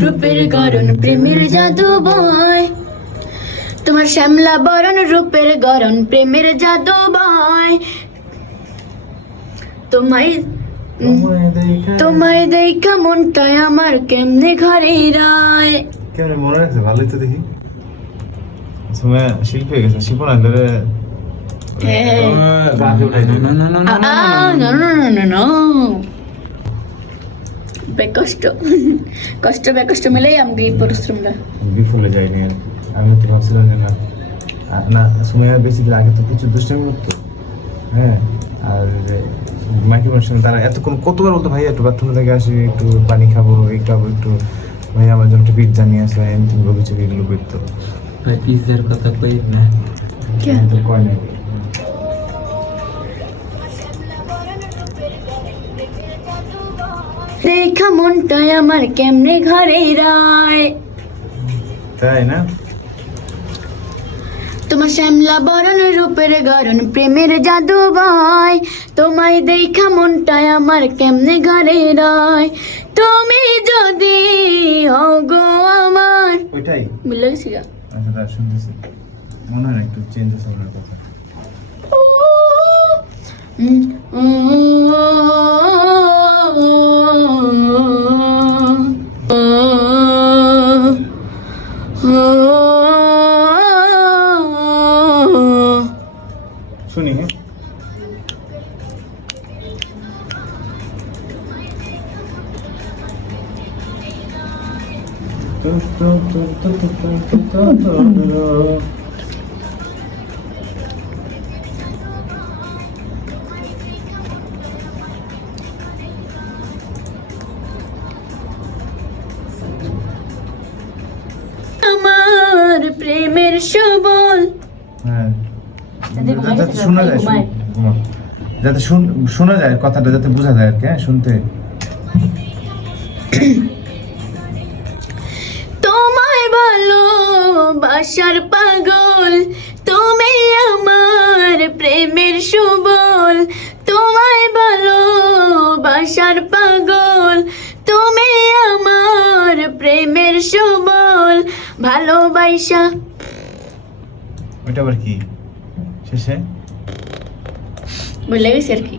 রূপের গরণ প্রেমের জাদু বয় তোমার শ্যামলা বরণ রূপের গরণ প্রেমের জাদু বয় তোমায় তোমায় দেখা মনটায় আমার কেমনে ঘরে রায় কেমন মনে রাখছে ভালোই তো দেখি সময় শিল্পী হয়ে গেছে শিপন আন্ডারে হ্যাঁ। রাখে উঠাই দিবে। আ, no, no, no, no, no. বেকষ্ট কষ্ট বেকষ্ট মিলেই আমাকে এই পরিশ্রমটা বিফলে যায়নি আর আমি তো ভাবছিলাম যে না না সময় বেসিক্যালি আগে তো প্রচুর দুষ্টামি করতো হ্যাঁ আর মাইকে মানুষের তারা এতক্ষণ কতবার বলতো ভাই একটু বাথরুম থেকে আসি একটু পানি খাব এই খাব একটু ভাই আমার জন্য একটা পিৎজা নিয়ে আসে এমন বগিচে এগুলো করতো ভাই পিজ্জার কথা কই না কয় নাই দেখা মনটায় আমার কেমনে ঘরে রায় তাই না তোমার শ্যামলা বরণ রূপের গরণ প্রেমের জাদু বয় তোমায় দেখা মনটায় আমার কেমনে ঘরে রায় তুমি যদি হও গো আমার ওইটাই বুঝলে গেছি গা? আচ্ছা শুনতেছি মনে হয় একটু চেঞ্জ হচ্ছে কথা উম, শুনি হ্যাঁ আমার প্রেমের সবল হ্যাঁ যাতে শোনা যায়। যাতে শোনা যায় কথাটা যাতে বোঝা যায় আর কি হ্যাঁ শুনতে। তোমায় ভালো বাসার পাগল তুমি আমার প্রেমের সুবল। তোমায় ভালো বাসার পাগল তুমি আমার প্রেমের সুবল। ভালোবাসা। ওইটা আবার কি? শেষে বলে গেছি আর কি